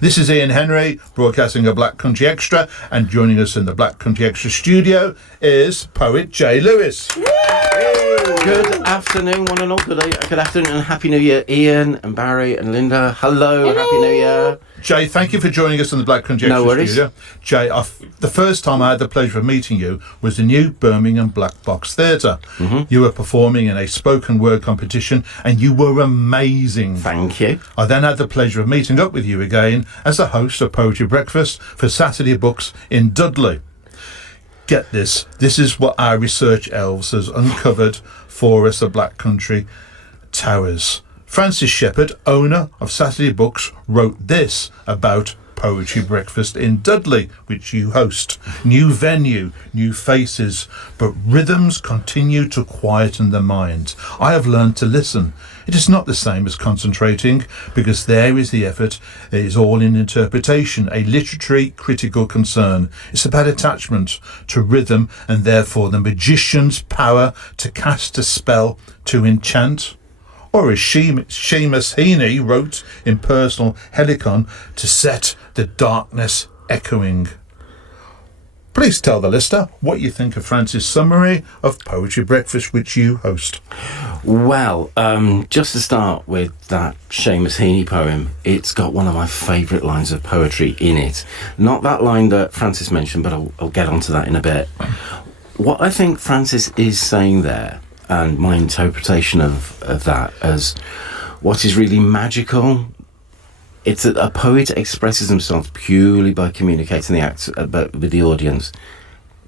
This is Ian Henery, broadcasting a Black Country Xtra, and joining us in the Black Country Xtra studio is poet Jay Lewis. Good afternoon, one and all. Good afternoon and Happy New Year, Ian and Barry and Linda. Hello. Happy New Year. Jay, thank you for joining us in the Black Country Xtra studio. Jay, the first time I had the pleasure of meeting you was the new Birmingham Black Box Theatre. Mm-hmm. You were performing in a spoken word competition and you were amazing. Thank you. I then had the pleasure of meeting up with you again as the host of Poetry Breakfast for Saturday Books in Dudley. Get this is what our research elves has uncovered for us at Black Country Towers. Francis Shepherd, owner of Saturday Books, wrote this about Poetry Breakfast in Dudley, which you host. New venue, new faces, but rhythms continue to quieten the mind. I have learned to listen. It is not the same as concentrating, because there is the effort. It is all in interpretation, a literary critical concern. It's about attachment to rhythm and therefore the magician's power to cast a spell, to enchant. Or as Seamus Heaney wrote in Personal Helicon, to set the darkness echoing. Please tell the listener what you think of Francis' summary of Poetry Breakfast, which you host. Well, just to start with that Seamus Heaney poem, it's got one of my favourite lines of poetry in it. Not that line that Francis mentioned, but I'll get onto that in a bit. What I think Francis is saying there, and my interpretation of that as what is really magical, it's that a poet expresses himself purely by communicating the act with the audience,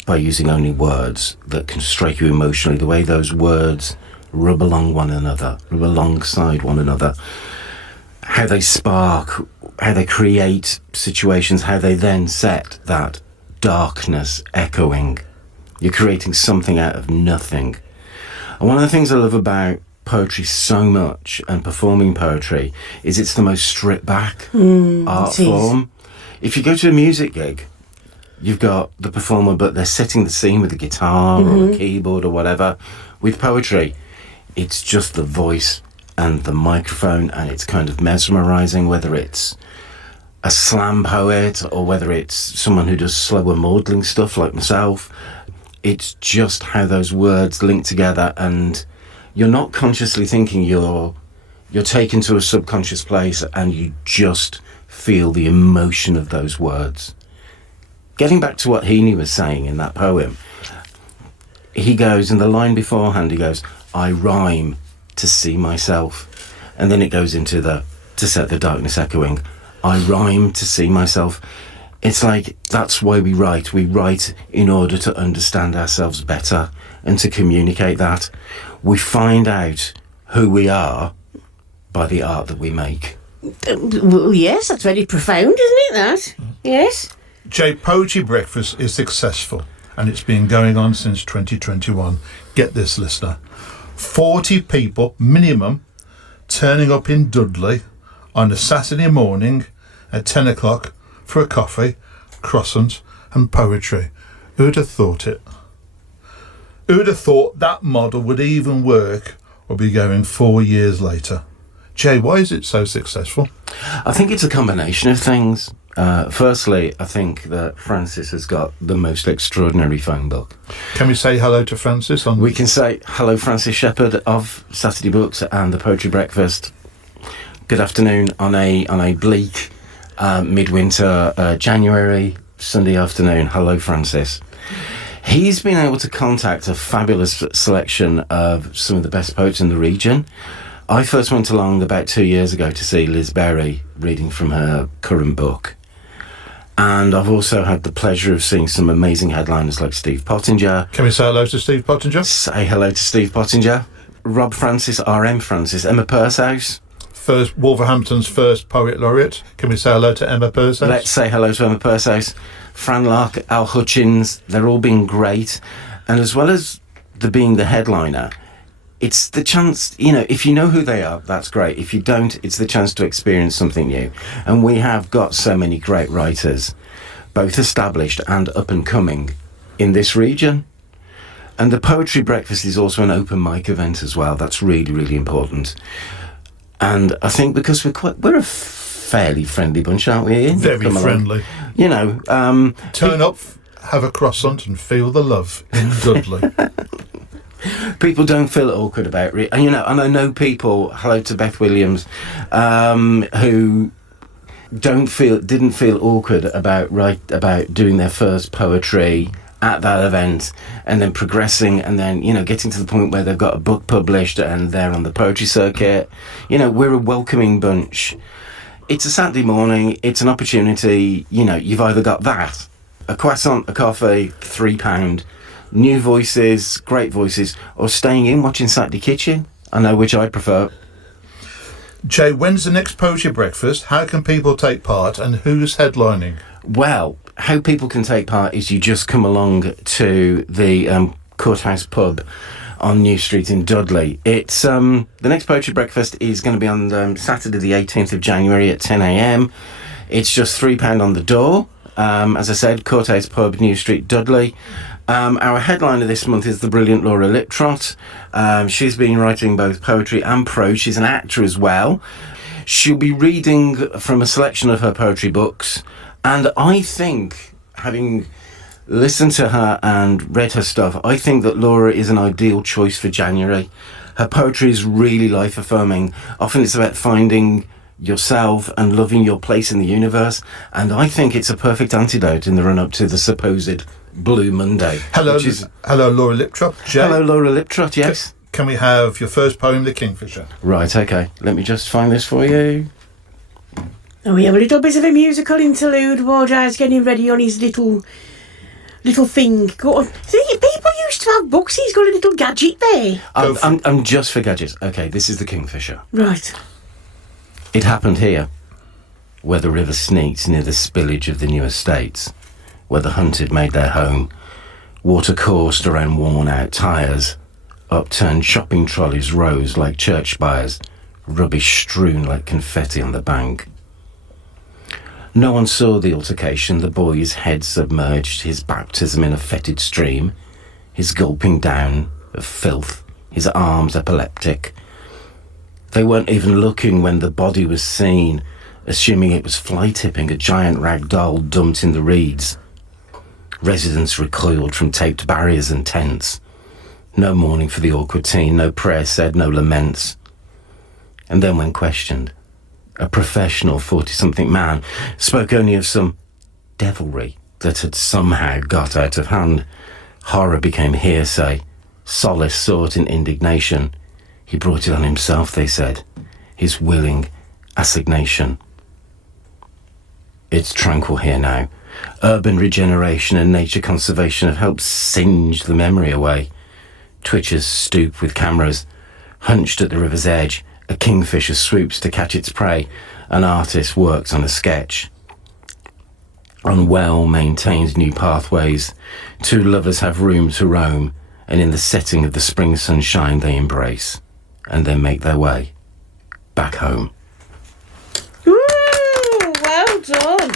by using only words that can strike you emotionally, the way those words rub alongside one another, how they spark, how they create situations, how they then set that darkness echoing. You're creating something out of nothing. And one of the things I love about poetry so much and performing poetry is it's the most stripped back art form. If you go to a music gig, you've got the performer, but they're setting the scene with a guitar or a keyboard or whatever. With poetry, it's just the voice and the microphone, and it's kind of mesmerizing, whether it's a slam poet or whether it's someone who does slower maudling stuff like myself. It's just how those words link together, and you're not consciously thinking, you're taken to a subconscious place and you just feel the emotion of those words. Getting back to what Heaney was saying in that poem, he goes, in the line beforehand, he goes, I rhyme to see myself. And then it goes into to set the darkness echoing. I rhyme to see myself. It's like, that's why we write. We write in order to understand ourselves better and to communicate that. We find out who we are by the art that we make. Well, yes, that's very profound, isn't it, that? Yes. Jay, Poetry Breakfast is successful, and it's been going on since 2021. Get this, listener. 40 people, minimum, turning up in Dudley on a Saturday morning at 10 o'clock for a coffee, croissant and poetry. Who'd have thought it? Who'd have thought that model would even work or be going 4 years later? Jay, why is it so successful? I think it's a combination of things. Firstly, I think that Francis has got the most extraordinary phone book. Can we say hello to Francis? We can say hello, Francis Shepherd of Saturday Books and the Poetry Breakfast. Good afternoon on a bleak midwinter January Sunday afternoon. Hello, Francis. He's been able to contact a fabulous selection of some of the best poets in the region. I first went along about 2 years ago to see Liz Berry reading from her current book. And I've also had the pleasure of seeing some amazing headliners like Steve Pottinger. Can we say hello to Steve Pottinger? Say hello to Steve Pottinger. Rob Francis, R.M. Francis, Emma Pursehouse. Wolverhampton's first poet laureate. Can we say hello to Emma Pursehouse? Let's say hello to Emma Pursehouse. Fran Lark, Al Hutchins, they're all been great. And as well as being the headliner, it's the chance, if you know who they are, that's great. If you don't, it's the chance to experience something new. And we have got so many great writers, both established and up and coming, in this region. And the Poetry Breakfast is also an open mic event as well. That's really, really important. And I think because we're a fairly friendly bunch, aren't we, Ian? Very Come along. friendly. You know, Turn up, have a croissant, and feel the love in Dudley. people don't feel awkward about it. And, you know, and I know people, hello to Beth Williams, who didn't feel awkward about doing their first poetry at that event, and then progressing, and then, you know, getting to the point where they've got a book published and they're on the poetry circuit. You know, we're a welcoming bunch. It's a Saturday morning, it's an opportunity. You know, you've either got that, a croissant, a coffee, £3, new voices, great voices, or staying in watching Saturday Kitchen. I know which I prefer. Jay, when's the next poetry breakfast? How can people take part, and who's headlining? Well, how people can take part is you just come along to the Courthouse Pub on New Street in Dudley. It's the next poetry breakfast is going to be on Saturday the 18th of January at 10 a.m. It's just £3 on the door. As I said, Courthouse Pub, New Street, Dudley. Our headliner this month is the brilliant Laura Liptrot. She's been writing both poetry and prose. She's an actor as well. She'll be reading from a selection of her poetry books. And I think, having listened to her and read her stuff, I think that Laura is an ideal choice for January. Her poetry is really life-affirming. Often it's about finding yourself and loving your place in the universe. And I think it's a perfect antidote in the run-up to the supposed Blue Monday. Hello, Laura Liptrot. Jay, Hello, Laura Liptrot, yes. Can we have your first poem, The Kingfisher? Right, okay. Let me just find this for you. And we have a little bit of a musical interlude while Jay's getting ready on his little thing. Go on. See, people used to have books. He's got a little gadget there. I'm just for gadgets. Okay, this is The Kingfisher. Right. It happened here, where the river sneaks near the spillage of the new estates, where the hunted made their home. Water coursed around worn-out tyres. Upturned shopping trolleys rose like church spires, rubbish strewn like confetti on the bank. No one saw the altercation, the boy's head submerged, his baptism in a fetid stream, his gulping down of filth, his arms epileptic. They weren't even looking when the body was seen, assuming it was fly-tipping a giant rag doll dumped in the reeds. Residents recoiled from taped barriers and tents. No mourning for the awkward teen, no prayer said, no laments. And then when questioned, a professional 40-something man spoke only of some devilry that had somehow got out of hand. Horror became hearsay, solace sought in indignation. He brought it on himself, they said, his willing assignation. It's tranquil here now. Urban regeneration and nature conservation have helped singe the memory away. Twitchers stoop with cameras. Hunched at the river's edge, a kingfisher swoops to catch its prey. An artist works on a sketch. On well-maintained new pathways, two lovers have room to roam, and in the setting of the spring sunshine they embrace, and then make their way back home. Ooh, well done.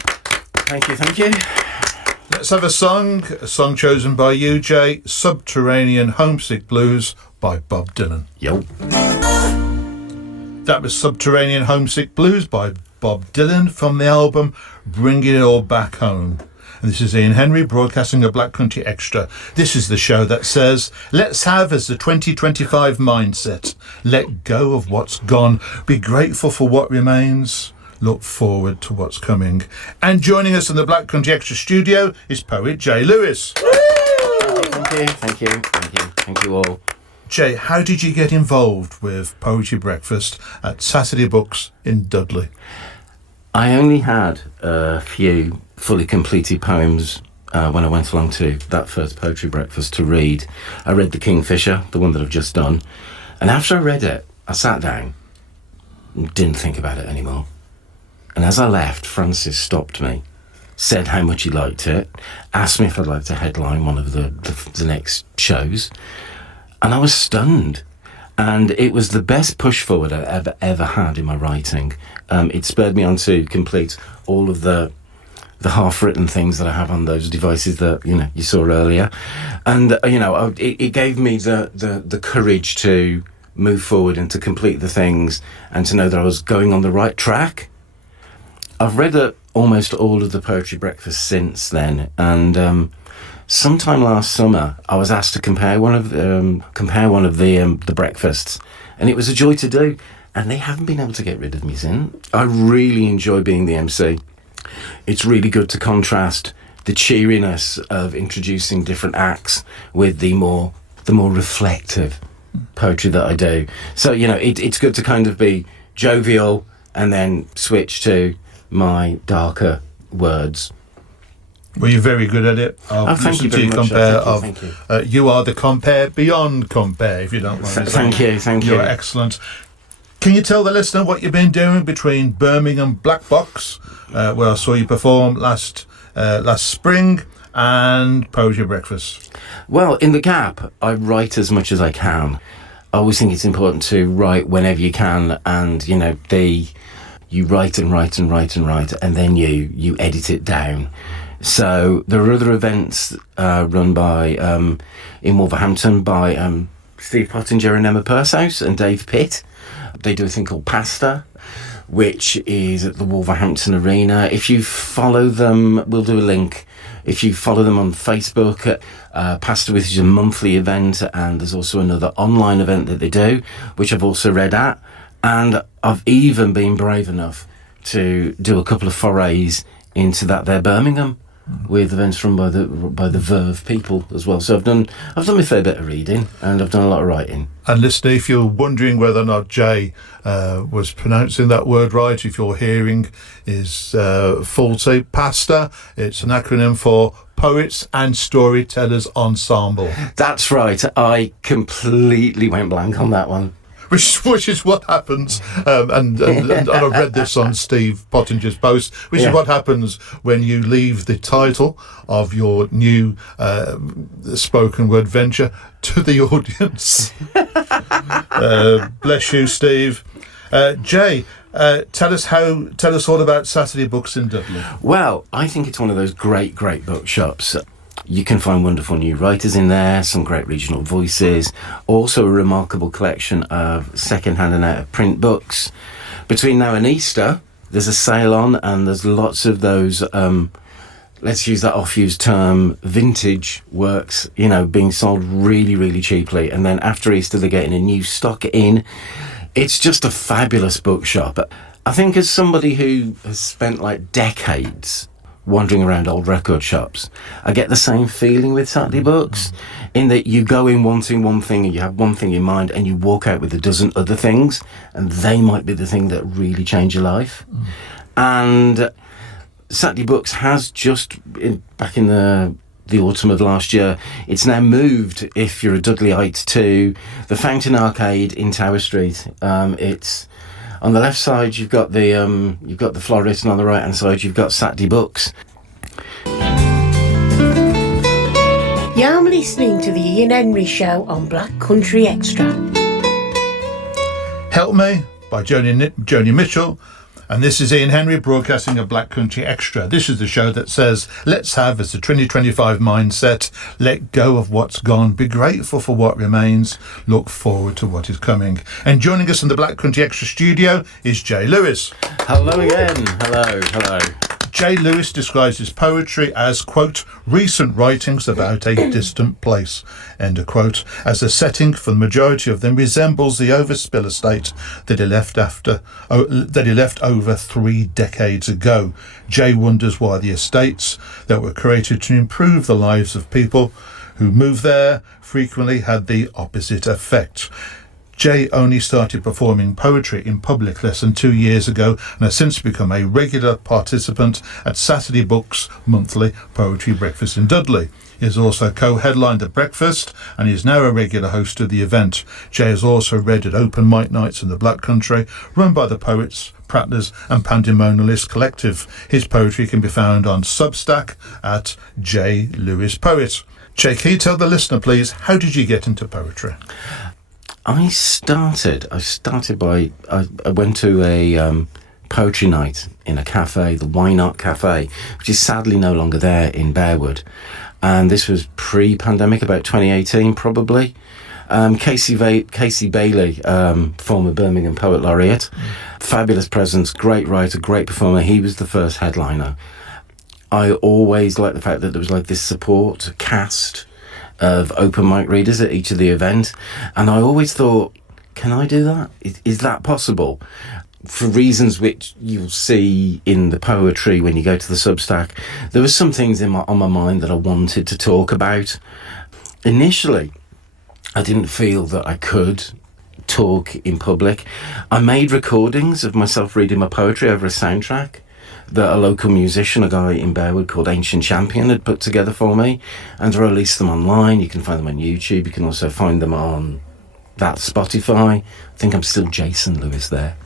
Thank you, thank you. Let's have a song chosen by you, Jay, Subterranean Homesick Blues by Bob Dylan. Yo. That was Subterranean Homesick Blues by Bob Dylan from the album Bringing It All Back Home. And this is Ian Henery broadcasting a Black Country Extra. This is the show that says, let's have as the 2025 mindset. Let go of what's gone. Be grateful for what remains. Look forward to what's coming. And joining us in the Black Country Extra studio is poet Jay Lewis. Thank you all. Jay, how did you get involved with Poetry Breakfast at Saturday Books in Dudley? I only had a few fully completed poems when I went along to that first Poetry Breakfast to read. I read The Kingfisher, the one that I've just done. And after I read it, I sat down and didn't think about it anymore. And as I left, Francis stopped me, said how much he liked it, asked me if I'd like to headline one of the next shows. And I was stunned. And it was the best push forward I've ever had in my writing. It spurred me on to complete all of the half-written things that I have on those devices that, you know, you saw earlier. And, it gave me the courage to move forward and to complete the things and to know that I was going on the right track. I've read almost all of the Poetry Breakfast since then, and sometime last summer I was asked to compare one of the breakfasts, and it was a joy to do. And they haven't been able to get rid of me since. I really enjoy being the MC. It's really good to contrast the cheeriness of introducing different acts with the more reflective poetry that I do. So, it's good to kind of be jovial and then switch to my darker words. Well, you're very good at it. Thank you very much. Thank you. You are the compare beyond compare, if you don't mind. Thank you. You're excellent. Can you tell the listener what you've been doing between Birmingham Black Box, where I saw you perform last spring, and Poetry Breakfast? Well, in the gap, I write as much as I can. I always think it's important to write whenever you can, and you write and write and write and write, and then you edit it down. So there are other events run by in Wolverhampton by Steve Pottinger and Emma Pursehouse and Dave Pitt. They do a thing called Pasta, which is at the Wolverhampton Arena. If you follow them, we'll do a link. If you follow them on Facebook, Pasta, which is a monthly event, and there's also another online event that they do, which I've also read at. And I've even been brave enough to do a couple of forays into that there Birmingham, with events run by the Verve people as well. So I've done a fair bit of reading, and I've done a lot of writing. And listener, if you're wondering whether or not Jay was pronouncing that word right, if your hearing is faulty, PASTA, it's an acronym for Poets and Storytellers Ensemble. That's right. I completely went blank on that one. Which is what happens, and I've read this on Steve Pottinger's post, which is what happens when you leave the title of your new spoken word venture to the audience. Bless you, Steve. Jay, tell us all about Saturday Books in Dudley. Well, I think it's one of those great bookshops. You can find wonderful new writers in there, some great regional voices, also a remarkable collection of second-hand and out-of-print books. Between now and Easter, there's a sale on, and there's lots of those, let's use that off-used term, vintage works, being sold really, really cheaply. And then after Easter, they're getting a new stock in. It's just a fabulous bookshop. I think as somebody who has spent decades wandering around old record shops, I get the same feeling with Saturday Books, in that you go in wanting one thing and you have one thing in mind, and you walk out with a dozen other things, and they might be the thing that really change your life. And Saturday Books has back in the autumn of last year, it's now moved, if you're a Dudleyite, to the Fountain Arcade in Tower Street. It's on the left side, you've got the florist, and on the right hand side, you've got Saturday Books. Yeah, I'm listening to the Ian Henery Show on Black Country Xtra. Help Me by Joni Mitchell. And this is Ian Henery broadcasting a Black Country Xtra. This is the show that says, let's have as a 2025 mindset, let go of what's gone, be grateful for what remains, look forward to what is coming. And joining us in the Black Country Xtra studio is Jay Lewis. Hello again. Hello. Jay Lewis describes his poetry as, quote, recent writings about a distant place, end of quote, as the setting for the majority of them resembles the overspill estate that he left over 3 decades ago. Jay wonders why the estates that were created to improve the lives of people who moved there frequently had the opposite effect. Jay only started performing poetry in public less than 2 years ago and has since become a regular participant at Saturday Books' monthly poetry breakfast in Dudley. He has also co-headlined the breakfast and is now a regular host of the event. Jay has also read at open mic nights in the Black Country, run by the Poets, Prattlers and Pandemonialist Collective. His poetry can be found on Substack at J. Lewis Poet. Jay, can you tell the listener, please, how did you get into poetry? I went to a poetry night in a cafe, the Why Not Cafe, which is sadly no longer there in Bearwood. And this was pre-pandemic, about 2018 probably. Casey Bailey, former Birmingham Poet Laureate, fabulous presence, great writer, great performer. He was the first headliner. I always liked the fact that there was like this support cast of open mic readers at each of the events, and I always thought, can I do that? Is that possible? For reasons which you'll see in the poetry when you go to the Substack, there were some things on my mind that I wanted to talk about. Initially, I didn't feel that I could talk in public. I made recordings of myself reading my poetry over a soundtrack that a local musician, a guy in Bearwood called Ancient Champion, had put together for me, and I released them online. You can find them on YouTube. You can also find them on that Spotify. I think I'm still Jason Lewis there.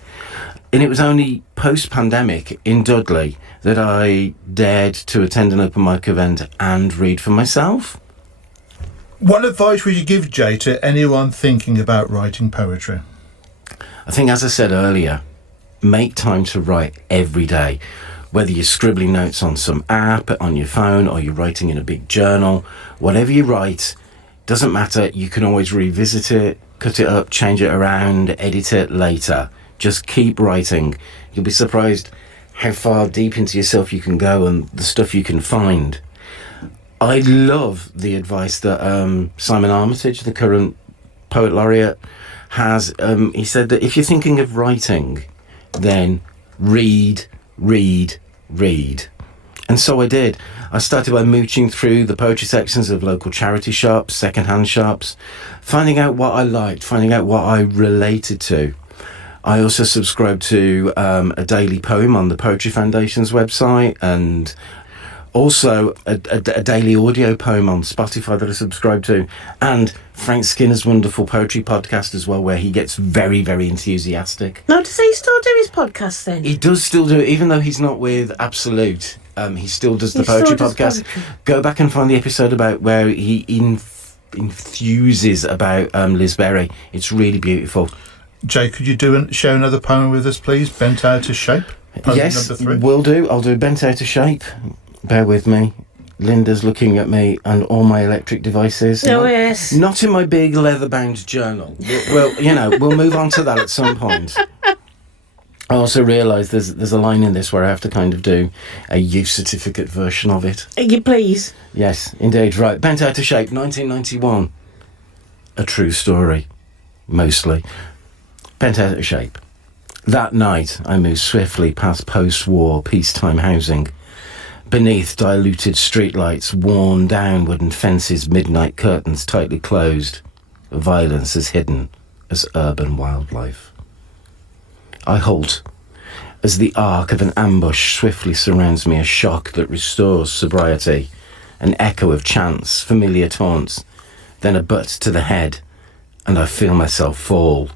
And it was only post-pandemic in Dudley that I dared to attend an open mic event and read for myself. What advice would you give, Jay, to anyone thinking about writing poetry? I think, as I said earlier, make time to write every day. Whether you're scribbling notes on some app, on your phone, or you're writing in a big journal, whatever you write, doesn't matter. You can always revisit it, cut it up, change it around, edit it later. Just keep writing. You'll be surprised how far deep into yourself you can go and the stuff you can find. I love the advice that Simon Armitage, the current Poet Laureate, has. He said that if you're thinking of writing, then read. And so I did. I started by mooching through the poetry sections of local charity shops, second-hand shops, finding out what I liked, finding out what I related to. I also subscribed to a daily poem on the Poetry Foundation's website, and also a daily audio poem on Spotify that I subscribe to, and Frank Skinner's wonderful poetry podcast as well, where he gets very, very enthusiastic. Now, does he still do his podcast then? He does still do it, even though he's not with Absolute. He still does the poetry podcast. Go back and find the episode about where he enthuses about Liz Berry. It's really beautiful. Jay, could you share another poem with us, please? Bent Out of Shape? Poem Yes, number 3. will do. I'll do Bent Out of Shape. Bear with me. Linda's looking at me and all my electric devices. Oh, yes. Not in my big leather-bound journal. We'll move on to that at some point. I also realise there's a line in this where I have to kind of do a youth certificate version of it. You please. Yes, indeed. Right. Bent Out of Shape, 1991. A true story, mostly. Bent Out of Shape. That night, I moved swiftly past post-war peacetime housing. Beneath diluted streetlights, worn down wooden fences, midnight curtains tightly closed, violence as hidden as urban wildlife. I halt as the arc of an ambush swiftly surrounds me, a shock that restores sobriety, an echo of chants, familiar taunts, then a butt to the head, and I feel myself fall.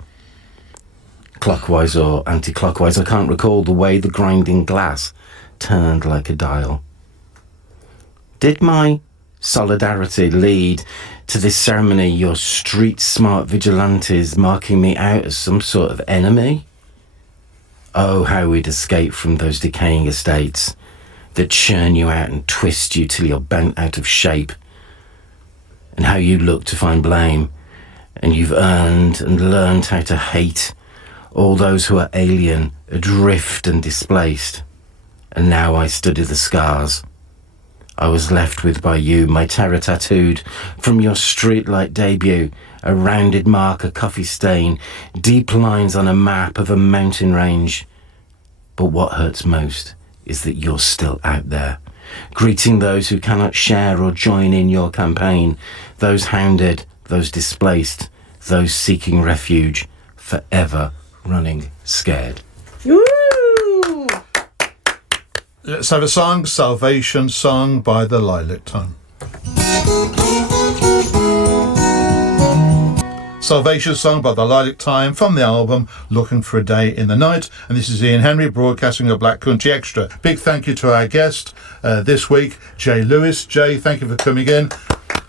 Clockwise or anti-clockwise, I can't recall the way the grinding glass turned like a dial. Did my solidarity lead to this ceremony, your street-smart vigilantes marking me out as some sort of enemy? Oh, how we'd escape from those decaying estates that churn you out and twist you till you're bent out of shape, and how you look to find blame, and you've earned and learned how to hate all those who are alien, adrift and displaced. And now I study the scars I was left with by you, my terror tattooed from your streetlight debut, a rounded mark, a coffee stain, deep lines on a map of a mountain range. But what hurts most is that you're still out there, greeting those who cannot share or join in your campaign, those hounded, those displaced, those seeking refuge, forever running scared. Woo! Let's have a song, Salvation Song by the Lilac Time. Salvation Song by the Lilac Time from the album Looking for a Day in the Night. And this is Ian Henery broadcasting a Black Country Extra. Big thank you to our guest this week, Jay Lewis. Jay, thank you for coming in.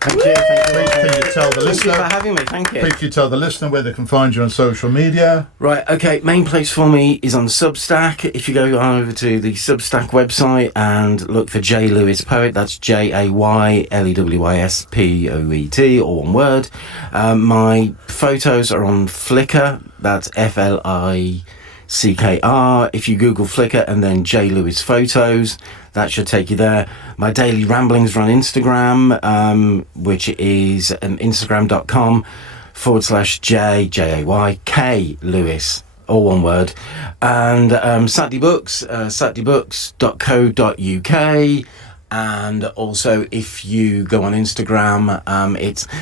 Thank you. Please can you tell the Thank you listener? for having me. Thank you. Please can you tell the listener where they can find you on social media? Right, okay, main place for me is on Substack. If you go over to the Substack website and look for J Lewis Poet, that's JAYLEWISPOET, all one word. My photos are on Flickr, that's FLICKR. If you Google Flickr and then J Lewis Photos, that should take you there. My daily ramblings are on Instagram, which is instagram.com/JAYK Lewis, all one word. And Saturday Books, saturdaybooks.co.uk. And also, if you go on Instagram, I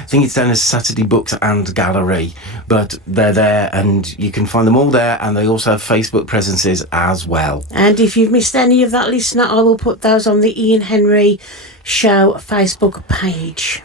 think it's down as Saturday Books and Gallery, but they're there and you can find them all there, and they also have Facebook presences as well. And if you've missed any of that, listener, I will put those on the Ian Henery Show Facebook page.